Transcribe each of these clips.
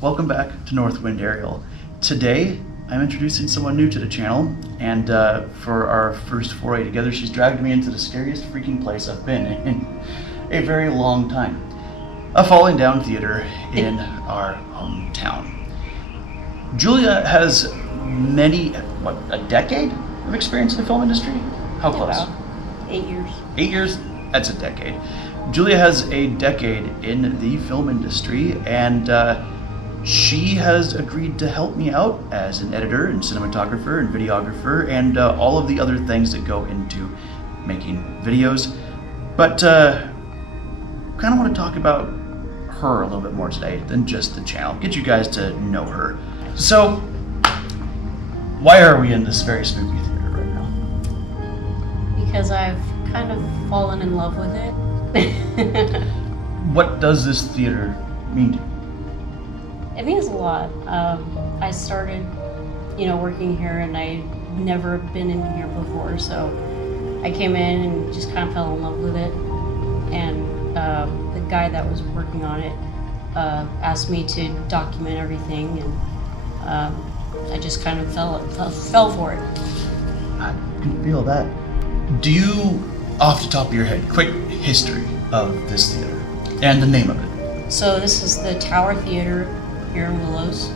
Welcome back to Northwind Aerial. Today, I'm introducing someone new to the channel, and for our first foray together, she's dragged me into the scariest freaking place I've been in a very long time. A falling down theater in our hometown. Julia has a decade of experience in the film industry? How close? About 8 years. 8 years? That's a decade. Julia has a decade in the film industry, and she has agreed to help me out as an editor and cinematographer and videographer and all of the other things that go into making videos. But kind of want to talk about her a little bit more today than just the channel, get you guys to know her. So, why are we in this very spooky theater right now? Because I've kind of fallen in love with it. What does this theater mean to you? It means a lot. I started, working here, and I'd never been in here before, so I came in and just kind of fell in love with it. And the guy that was working on it asked me to document everything, and I just kind of fell for it. I can feel that. Do you, off the top of your head, quick history of this theater and the name of it? So this is the Tower Theater here in Willows.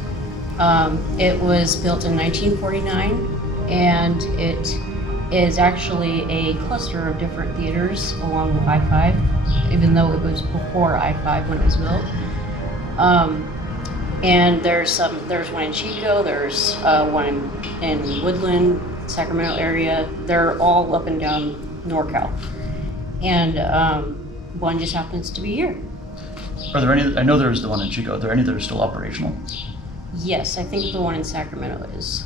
It was built in 1949, and it is actually a cluster of different theaters along with I-5, even though it was before I-5 when it was built. And there's one in Chico, there's one in Woodland, Sacramento area. They're all up and down NorCal. And one just happens to be here. Are there any? I know there's the one in Chico. Are there any that are still operational? Yes, I think the one in Sacramento is.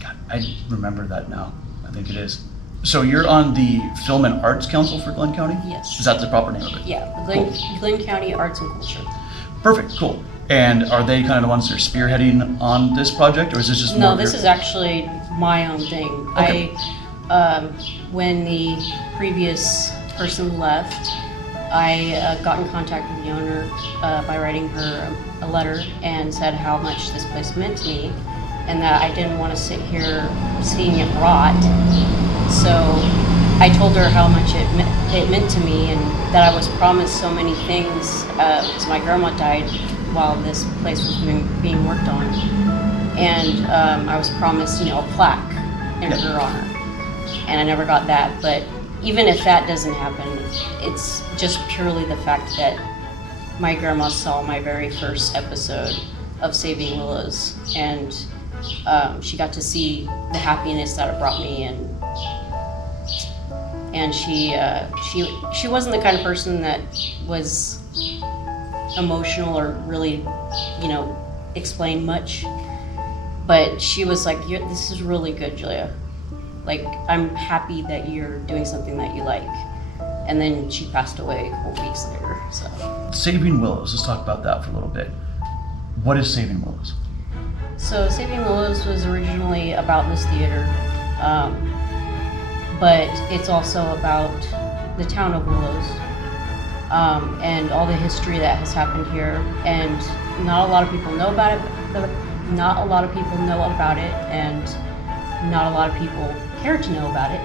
God, I remember that now. I think it is. So you're on the Film and Arts Council for Glenn County? Yes. Is that the proper name of it? Yeah, Cool. Glenn County Arts and Culture. Perfect, cool. And are they kind of the ones that are spearheading on this project, or is this just more? No, this is actually my own thing. Okay. When the previous person left, I got in contact with the owner by writing her a letter and said how much this place meant to me, and that I didn't want to sit here seeing it rot. So I told her how much it meant to me, and that I was promised so many things because my grandma died while this place was being worked on, and I was promised, a plaque in her honor, and I never got that. But even if that doesn't happen, it's just purely the fact that my grandma saw my very first episode of Saving Willows, and she got to see the happiness that it brought me, and she wasn't the kind of person that was emotional or really, explain much, but she was like, this is really good, Julia. Like, I'm happy that you're doing something that you like. And then she passed away a couple weeks later, so. Saving Willows, let's talk about that for a little bit. What is Saving Willows? So Saving Willows was originally about this theater, but it's also about the town of Willows, and all the history that has happened here. And not a lot of people know about it, and not a lot of people care to know about it.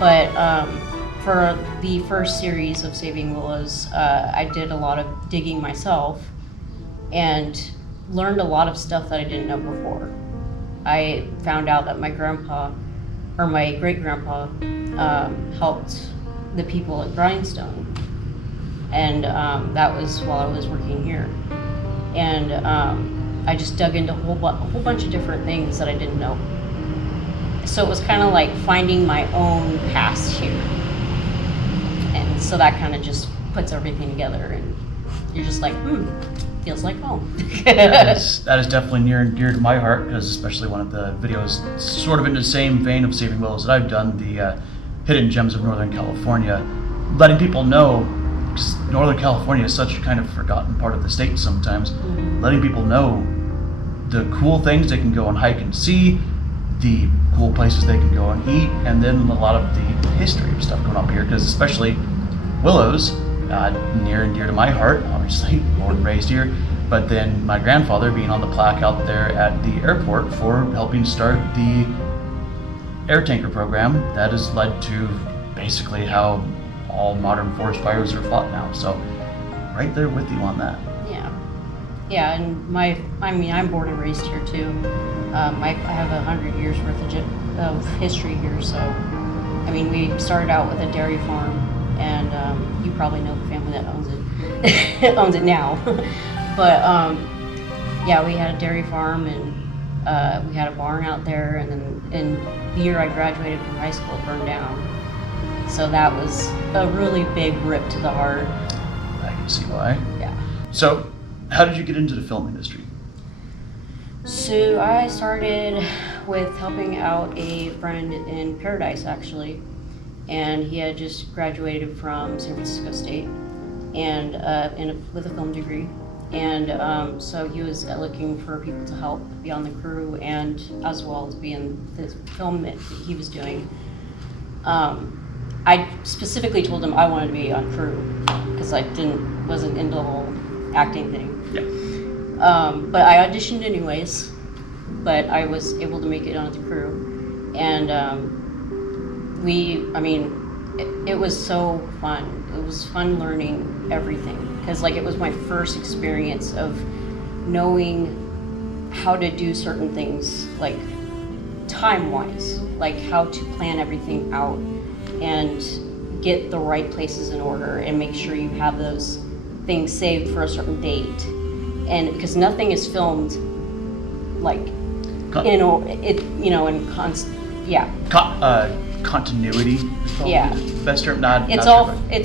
But for the first series of Saving Willows, I did a lot of digging myself and learned a lot of stuff that I didn't know before. I found out that my great-grandpa helped the people at Grindstone, and that was while I was working here. And I just dug into a whole bunch of different things that I didn't know. So it was kind of like finding my own past here. And so that kind of just puts everything together, and you're just like, feels like home. that is definitely near and dear to my heart, because especially one of the videos sort of in the same vein of Saving Willows that I've done, the Hidden Gems of Northern California, letting people know, because Northern California is such a kind of forgotten part of the state sometimes, letting people know the cool things they can go and hike and see, the cool places they can go and eat, and then a lot of the history of stuff going up here, because especially Willows, near and dear to my heart, obviously, born and raised here, But then my grandfather being on the plaque out there at the airport for helping start the air tanker program, that has led to basically how all modern forest fires are fought now. So right there with you on that. Yeah, and I'm born and raised here too. I have 100 years worth of history here, so I mean, we started out with a dairy farm, and you probably know the family that owns it, owns it now. But yeah, we had a dairy farm, and we had a barn out there, and then in the year I graduated from high school, it burned down. So that was a really big rip to the heart. I can see why. Yeah. So, how did you get into the film industry? So I started with helping out a friend in Paradise, actually, and he had just graduated from San Francisco State and with a film degree, and so he was looking for people to help be on the crew and as well as be in the film that he was doing. I specifically told him I wanted to be on crew because I wasn't into the whole acting thing. Yeah. But I auditioned anyways, but I was able to make it onto the crew, and it was so fun. It was fun learning everything, because like it was my first experience of knowing how to do certain things, like time-wise, like how to plan everything out and get the right places in order and make sure you have those things saved for a certain date. And because nothing is filmed like Continuity is probably Yeah. the best term. It's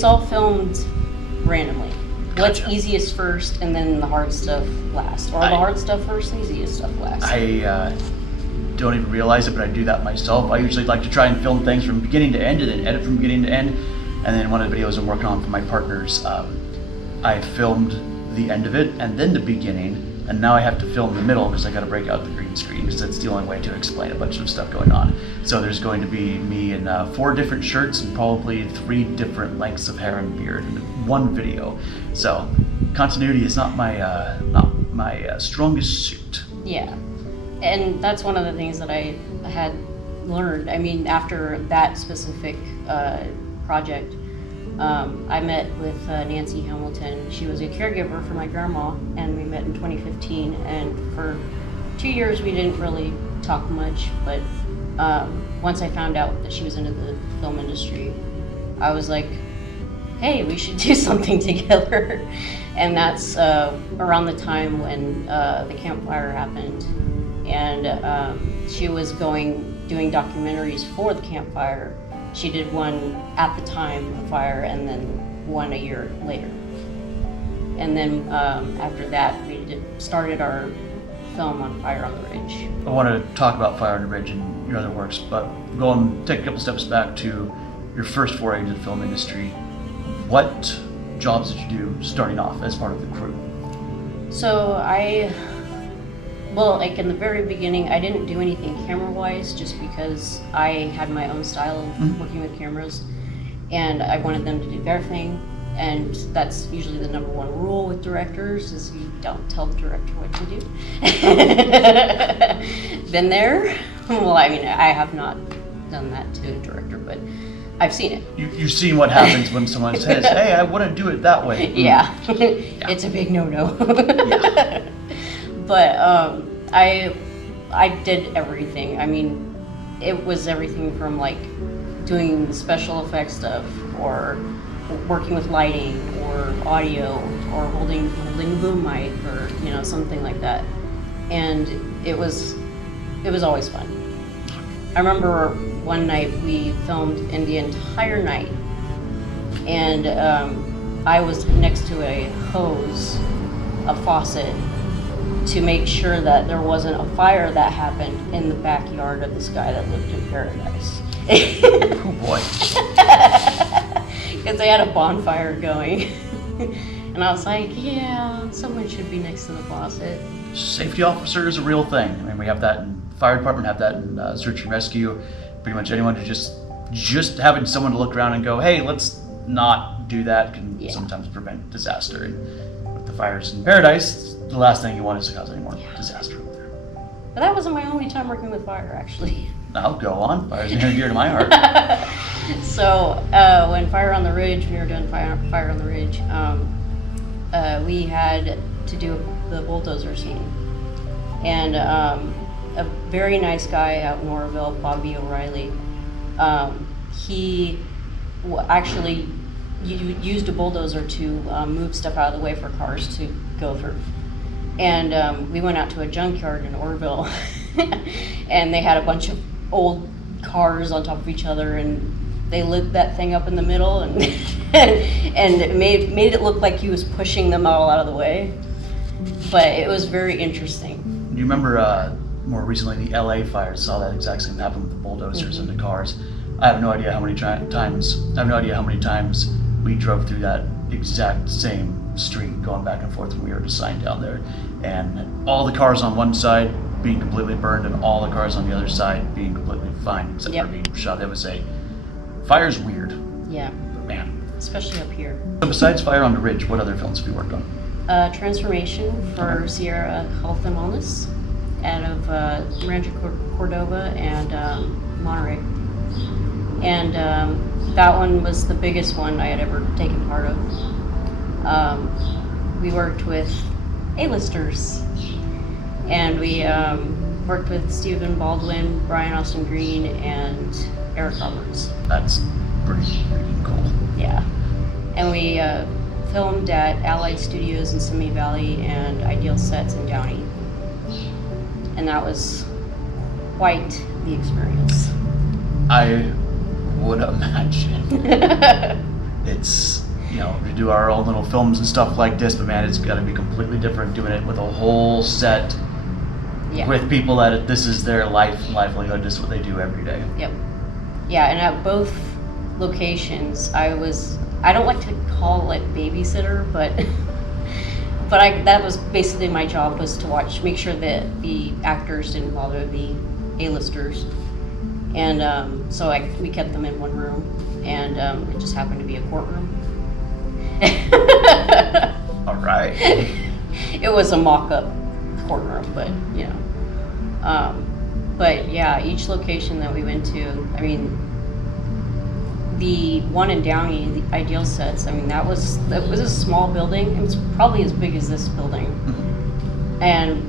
all filmed randomly. What's Gotcha. easiest first, and then the hard stuff last, or the hard stuff first, and the easiest stuff last. I don't even realize it, but I do that myself. I usually like to try and film things from beginning to end, and then edit from beginning to end. And then one of the videos I'm working on for my partners, I filmed the end of it and then the beginning, and now I have to film the middle because I got to break out the green screen because that's the only way to explain a bunch of stuff going on. So there's going to be me in 4 different shirts and probably 3 different lengths of hair and beard in one video. So continuity is not my strongest suit. Yeah, and that's one of the things that I had learned. I mean, after that specific project, I met with Nancy Hamilton. She was a caregiver for my grandma, and we met in 2015, and for 2 years we didn't really talk much, but once I found out that she was into the film industry, I was like, hey, we should do something together. And that's around the time when the campfire happened, and she was doing documentaries for the campfire. She did one at the time of the fire, and then one a year later. And then after that, we started our film on Fire on the Ridge. I want to talk about Fire on the Ridge and your other works, but take a couple steps back to your first foray into the film industry. What jobs did you do starting off as part of the crew? So like in the very beginning, I didn't do anything camera-wise just because I had my own style of working with cameras, and I wanted them to do their thing. And that's usually the number one rule with directors, is you don't tell the director what to do. Been there? Well, I mean, I have not done that to a director, but I've seen it. You've seen what happens when someone says, hey, I want to do it that way. Yeah. It's a big no-no. Yeah. But I did everything. I mean, it was everything from like doing special effects stuff, or working with lighting, or audio, or holding a boom mic, or something like that. And it was always fun. I remember one night we filmed in the entire night, and I was next to a hose, a faucet, to make sure that there wasn't a fire that happened in the backyard of this guy that lived in Paradise. Oh boy. Because they had a bonfire going. And I was like, yeah, someone should be next to the faucet. Safety officer is a real thing. I mean, we have that in fire department, have that in search and rescue. Pretty much anyone who just having someone to look around and go, hey, let's not do that, can sometimes prevent disaster. And with the fires in Paradise, the last thing you want is to cause any more disaster over there. But that wasn't my only time working with fire, actually. I'll go on. Fire's near and dear to my heart. So when Fire on the Ridge, we were doing Fire on the Ridge, we had to do the bulldozer scene. And a very nice guy out in Oroville, Bobby O'Reilly, he actually used a bulldozer to move stuff out of the way for cars to go through. And we went out to a junkyard in Oroville, and they had a bunch of old cars on top of each other, and they lit that thing up in the middle, and and it made it look like he was pushing them all out of the way. But it was very interesting. You remember more recently the LA fires, saw that exact same happen with the bulldozers and the cars. I have no idea how many times we drove through that exact same street going back and forth when we were assigned down there, and all the cars on one side being completely burned and all the cars on the other side being completely fine except for being shot. It was fire's weird. Yeah. But man. Especially up here. So besides Fire on the Ridge, what other films have you worked on? Transformation for Sierra Health and Wellness out of Rancho Cordova and Monterey. And that one was the biggest one I had ever taken part of. We worked with A-listers, and we worked with Stephen Baldwin, Brian Austin Green, and Eric Roberts. That's pretty cool. Yeah. And we filmed at Allied Studios in Simi Valley and Ideal Sets in Downey. And that was quite the experience. I would imagine. It's, we do our own little films and stuff like this, but man, it's got to be completely different doing it with a whole set with people that this is their life and livelihood, just what they do every day. Yep. Yeah, and at both locations, I don't like to call it babysitter, but that was basically my job, was to make sure that the actors didn't bother the A-listers. And so we kept them in one room, and it just happened to be a courtroom. All right. It was a mock-up courtroom, but but yeah, each location that we went to, I mean, the one in Downey, the Ideal Sets, I mean, that was a small building. It was probably as big as this building,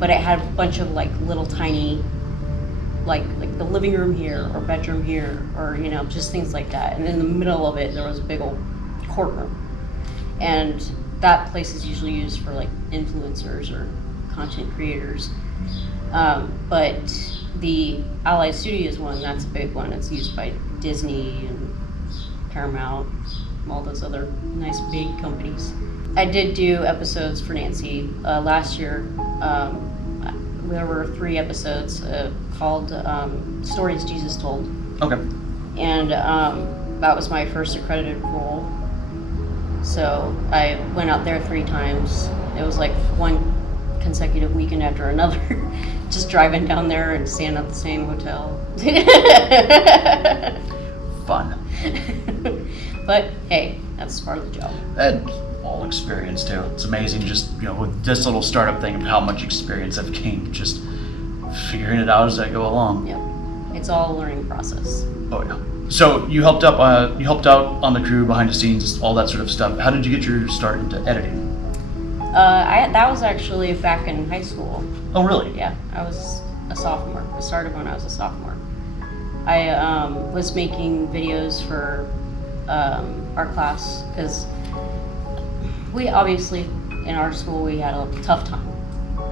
but it had a bunch of little tiny, like the living room here or bedroom here, or just things like that. And in the middle of it, there was a big old courtroom, and that place is usually used for influencers or content creators. But the Allied Studios one, that's a big one. It's used by Disney and Paramount, all those other nice big companies. I did do episodes for Nancy last year. There were 3 episodes called Stories Jesus Told. Okay. And that was my first accredited role. So I went out there 3 times. It was one consecutive weekend after another, just driving down there and staying at the same hotel. Fun. But hey, that's part of the job. And all experience too. It's amazing, just with this little startup thing, of how much experience I've gained just figuring it out as I go along. Yep, it's all a learning process. Oh yeah. So you helped out on the crew, behind the scenes, all that sort of stuff. How did you get your start into editing? That was actually back in high school. Oh really? Yeah, I was a sophomore. I started when I was a sophomore. I was making videos for our class, because we obviously, in our school, we had a tough time,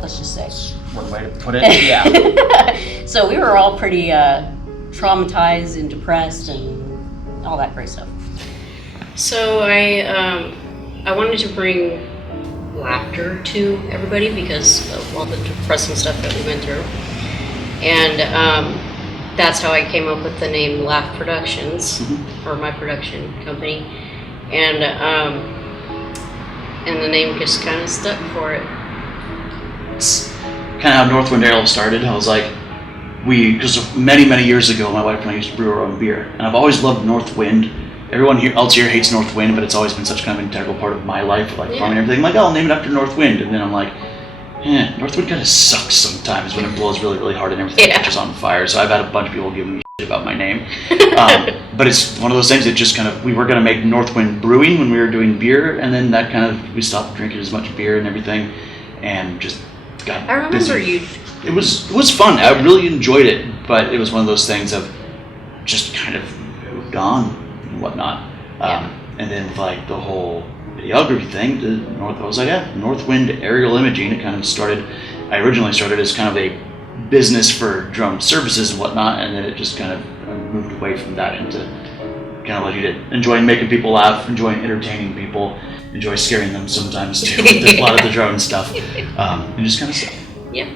let's just say. One way to put it, yeah. So we were all pretty traumatized and depressed and all that great stuff. So I wanted to bring laughter to everybody because of all the depressing stuff that we went through. And that's how I came up with the name Laugh Productions, or my production company. And the name just kind of stuck for it. It's kind of how Northwind Ale started. I was because many years ago, my wife and I used to brew our own beer, and I've always loved Northwind. Everyone else here hates Northwind, but it's always been such kind of an integral part of my life, farming and everything. I'm I'll name it after Northwind, and then I'm Northwood kind of sucks sometimes when it blows really, really hard and everything catches on fire. So I've had a bunch of people giving me shit about my name. But it's one of those things that just kind of, we were going to make Northwind Brewing when we were doing beer, and then that kind of, we stopped drinking as much beer and everything, and just got I remember busy. you. It was fun. I really enjoyed it, but it was one of those things of just kind of moved on and whatnot. And then like the whole videography thing, I was like, Northwind Aerial Imaging. It kind of started, I originally started as kind of a business for drone services and whatnot, and then it just kind of moved away from that into kind of like you did, enjoying making people laugh, enjoying entertaining people, enjoy scaring them sometimes too with a lot of the drone stuff, and just kind of stuff. Yeah.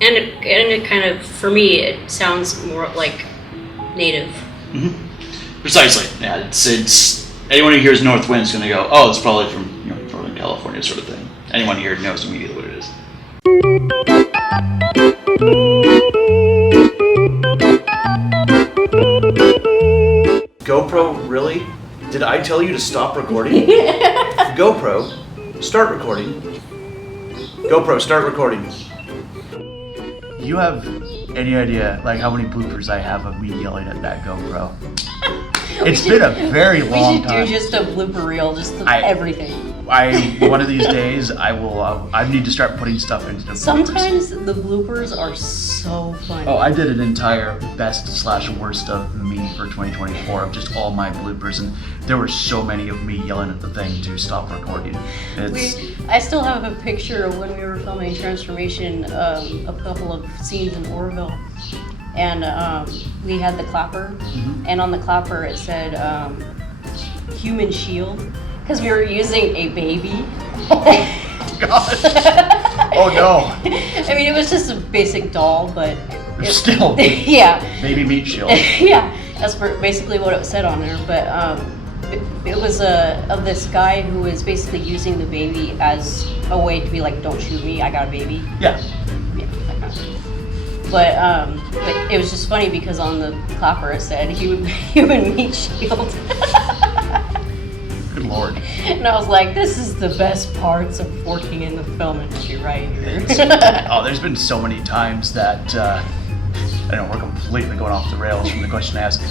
And it kind of, for me, it sounds more like native. Mm-hmm. Precisely. Yeah, it's anyone who hears Northwind is going to go, oh, it's probably from Northern California sort of thing. Anyone here knows immediately what it is. GoPro, really? Did I tell you to stop recording? GoPro, start recording. GoPro, start recording. You have any idea like how many bloopers I have of me yelling at that GoPro? It's been a very long time. We should do just a blooper reel, just of everything. One of these days I will. I need to start putting stuff into the bloopers. Sometimes the bloopers are so funny. Oh, I did an entire best/worst of me for 2024 of just all my bloopers, and there were so many of me yelling at the thing to stop recording. I still have a picture of when we were filming Transformation, a couple of scenes in Orville, and we had the clapper, and on the clapper it said human shield, because we were using a baby. Oh, God. Oh, no. I mean, it was just a basic doll, but... Still. Yeah. Baby meat shield. Yeah, that's basically what it said on there, but it was of this guy who was basically using the baby as a way to be like, don't shoot me, I got a baby. Yeah. Yeah, that kind of thing. But it was just funny because on the clapper it said human meat shield. Good Lord. And I was like, this is the best parts of working in the film industry right here. There's been so many times that, I know we're completely going off the rails from the question I asked.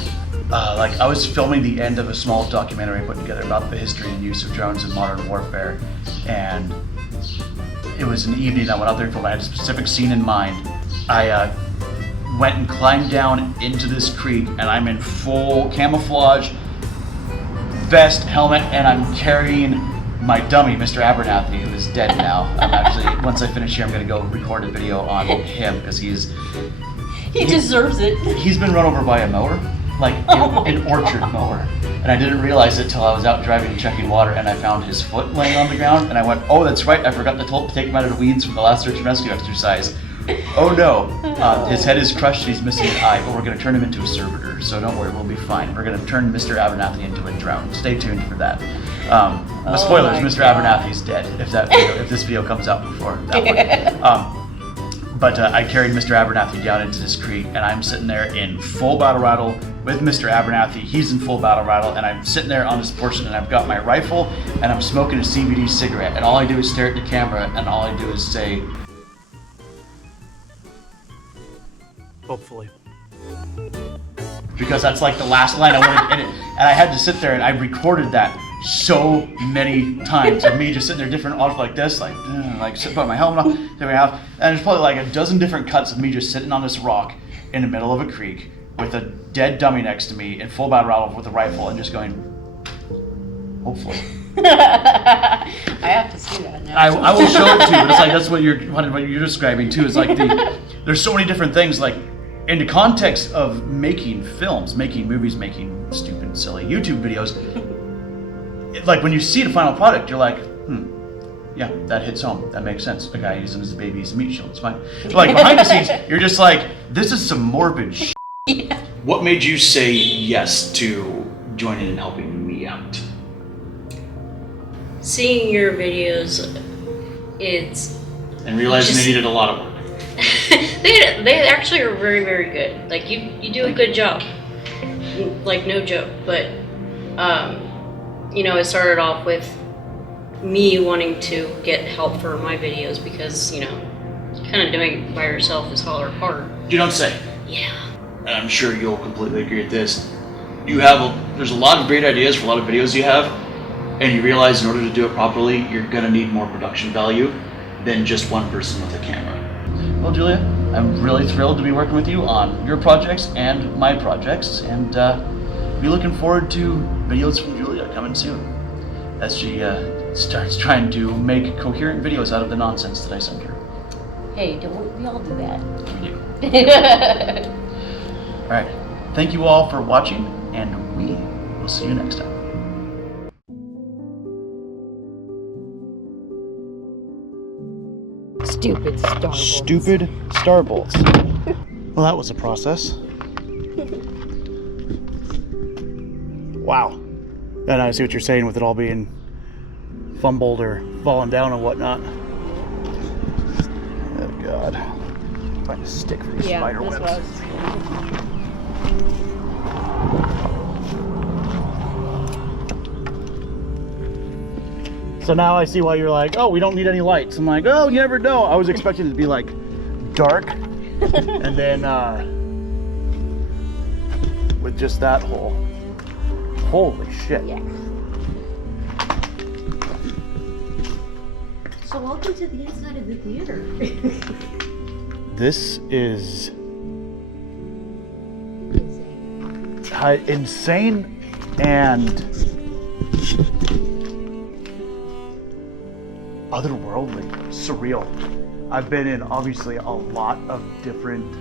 Like I was filming the end of a small documentary I put together about the history and use of drones in modern warfare, and it was an evening I went out there and filmed. I had a specific scene in mind. I went and climbed down into this creek, and I'm in full camouflage, vest, helmet, and I'm carrying my dummy, Mr. Abernathy, who is dead now. I'm actually, once I finish here, I'm going to go record a video on him because he deserves it. He's been run over by a mower, like an orchard mower. And I didn't realize it till I was out driving and checking water, and I found his foot laying on the ground, and I went, oh, that's right, I forgot to take him out of the weeds from the last search and rescue exercise. Oh no, his head is crushed and he's missing an eye, but we're going to turn him into a servitor, so don't worry, we'll be fine. We're going to turn Mr. Abernathy into a drone. Stay tuned for that. Spoilers, Mr. Abernathy's dead, if this video comes out before that one. But I carried Mr. Abernathy down into this creek, and I'm sitting there in full battle rattle with Mr. Abernathy. He's in full battle rattle, and I'm sitting there on this portion, and I've got my rifle, and I'm smoking a CBD cigarette, and all I do is stare at the camera, and all I do is say, hopefully. Because that's like the last line I wanted, and I had to sit there, and I recorded that so many times of me just sitting there different off like this, like sitting by my helmet on, and there's probably like a dozen different cuts of me just sitting on this rock in the middle of a creek with a dead dummy next to me in full battle rattle with a rifle and just going, hopefully. I have to see that now. I will show it to you, but it's like that's what you're describing too. It's like there's so many different things, like in the context of making films, making movies, making stupid, silly YouTube videos. Like when you see the final product, you're like, yeah, that hits home. That makes sense. A guy using his baby as a meat shield, it's fine. But like behind the scenes, you're just like, this is some morbid shit. Yeah. What made you say yes to joining and helping me out? Seeing your videos, and realizing they needed a lot of work. they actually are very, very good. Like you do a good job. Like no joke, but it started off with me wanting to get help for my videos because, kind of doing it by yourself is hard. You don't say. Yeah. And I'm sure you'll completely agree with this. There's a lot of great ideas for a lot of videos you have, and you realize in order to do it properly, you're gonna need more production value than just one person with a camera. Well, Julia, I'm really thrilled to be working with you on your projects and my projects, and be looking forward to videos from Julia coming soon as she starts trying to make coherent videos out of the nonsense that I send her. Hey, don't we all do that? We do. All right. Thank you all for watching, and we will see you next time. Stupid star bolts. Stupid star bolts. Well, that was a process. Wow. And I see what you're saying with it all being fumbled or falling down and whatnot. Oh, God. Find a stick for these spider webs. So now I see why you're like, oh, we don't need any lights. I'm like, oh, you never know. I was expecting it to be like dark and then with just that hole. Holy shit. Yeah. So welcome to the inside of the theater. This is insane and otherworldly, surreal. I've been in obviously a lot of different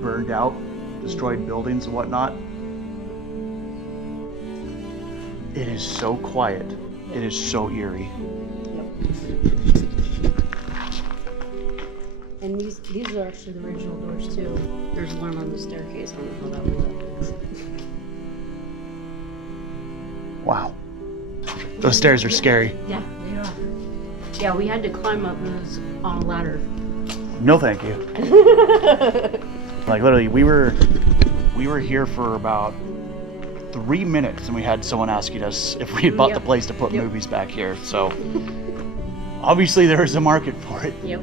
burned out, destroyed buildings and whatnot. It is so quiet. It is so eerie. And these are actually the original doors too. There's one on the staircase. I don't know how that was. Wow. Those stairs are scary. Yeah, they are. Yeah, we had to climb up those on a ladder. No, thank you. Like literally, we were here for about 3 minutes, and we had someone asking us if we had bought the place to put movies back here. So obviously there is a market for it. Yep.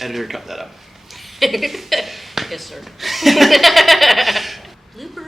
Editor, cut that up. Yes, sir. Blooper